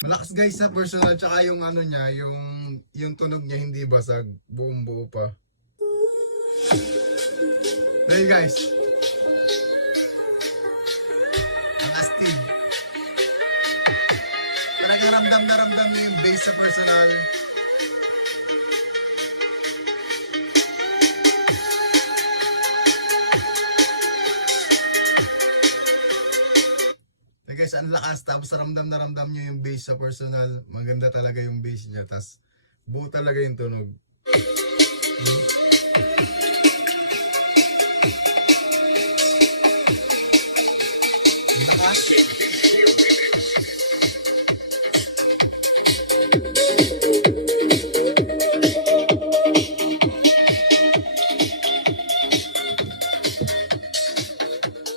Malakas guys sa personal, tsaka yung ano niya, yung tunog niya hindi basag, buong buo pa. Dahil guys, ang astig. Talagang ramdam na ramdam niyo yung bass sa personal. Guys, ang lakas, tapos ramdam na ramdam nyo yung bass sa personal. Maganda talaga yung bass niya, tapos buo talaga yung tunog. Ang lakas.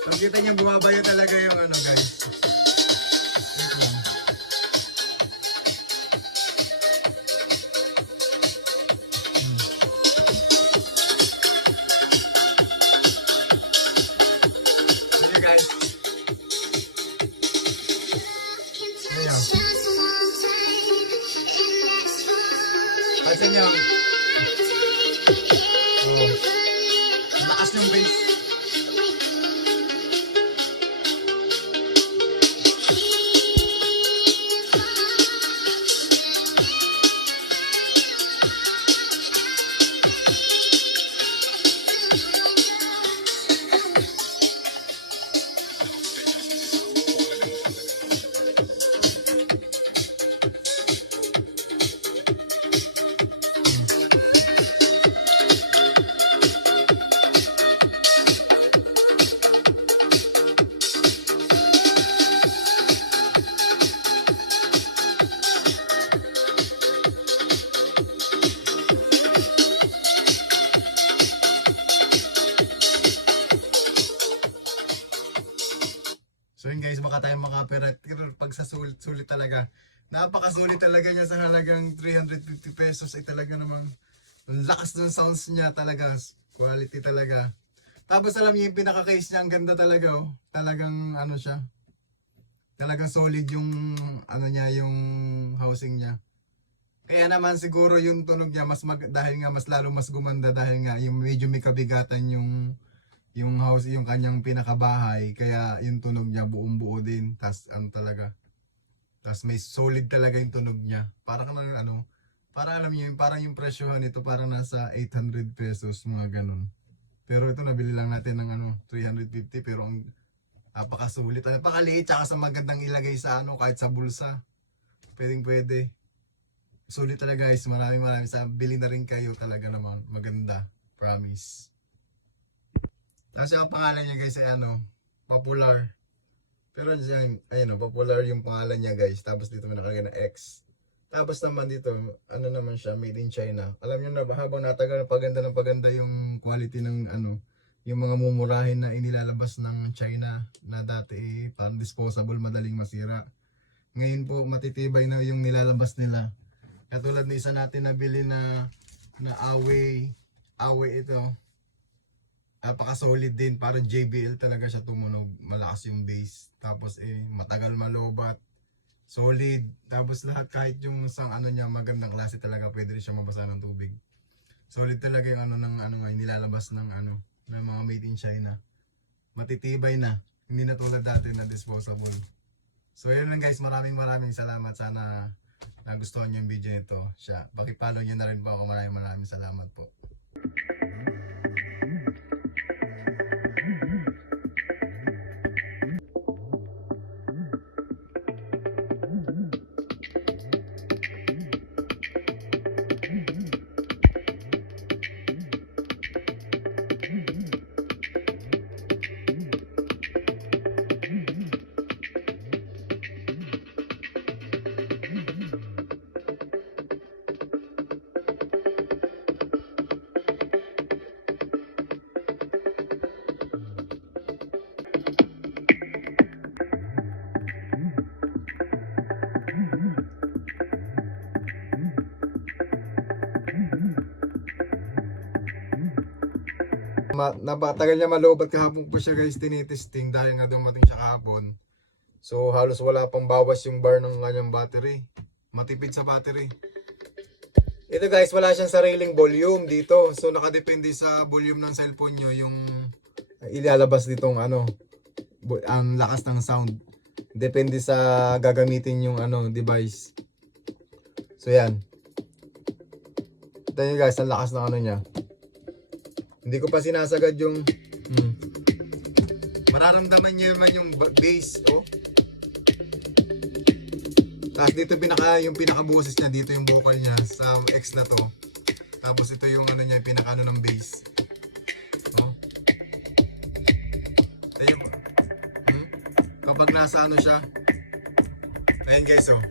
Nakita niyo, bumabaya talaga yung ano guys. Guys. Ayan. Pansin nyo. Oh. Lakas yung bass. So yun guys, baka tayo makapirate pag sa sulit talaga. Napakasulit talaga niya sa halagang 350 pesos ay talaga namang lakas ng sounds niya talaga. Quality talaga. Tapos alam niyo yung pinaka-case niya, ang ganda talaga oh. Talagang ano siya. Talagang solid yung ano niya, yung housing niya. Kaya naman siguro yung tunog niya dahil nga mas lalo mas gumanda dahil nga yung medyo may kabigatan yung house, yung kanyang pinakabahay, kaya yung tunog niya buong buo din. Tas ano talaga, tas may solid talaga yung tunog niya. Parang ano, para alam niyo, parang yung presyohan nito parang nasa 800 pesos mga ganun. Pero ito nabili lang natin ng ano 350, pero ang napakasulit, napakaliit, tsaka sa magandang ilagay sa ano, kahit sa bulsa. Pwede. Sulit talaga guys, maraming sa bili na rin kayo talaga naman, maganda, promise. Tapos yung pangalan niya guys ay ano, Popular. Pero ayun, Popular yung pangalan niya guys. Tapos dito may nakalagay na X. Tapos naman dito, ano naman siya, made in China. Alam niyo na, habang natagal, paganda ng paganda yung quality ng ano, yung mga mumurahin na inilalabas ng China na dati parang disposable, madaling masira. Ngayon po matitibay na yung nilalabas nila. Katulad ng isa natin nabili na Awe ito. Napaka-solid din, parang JBL talaga siya tumunog, malakas yung bass, tapos matagal malobat, solid, tapos lahat kahit yung sang ano niya magandang klase talaga, pwede rin siya mabasa ng tubig. Solid talaga yung ano ng ano nga nilalabas ng ano ng mga made in China. Matitibay na, hindi na tulad dati na disposable. So ayun lang guys, maraming salamat, sana nagustuhan niyo yung video nito. Paki-follow niyo na rin po ako, maraming salamat po. Napatagal niya malobat kahapon po siya guys tinitesting dahil nga dumating siya kahapon. So halos wala pang bawas yung bar ng kanyang battery. Matipid sa battery. Ito guys, wala siyang sariling volume dito. So nakadepende sa volume ng cellphone nyo yung ilalabas ditong ano, ang lakas ng sound. Depende sa gagamitin yung ano, device. So yan. Ito nyo guys, ang lakas ng ano niya. Hindi ko pa sinasagad yung mararamdaman nyo naman yung bass, oh. Tapos dito yung pinaka-boses niya, dito yung vocal niya sa X na to. Tapos ito yung ano niya, yung pinaka-ano ng bass. Oh. Ito yung, kapag nasa ano siya, ayun guys, oh.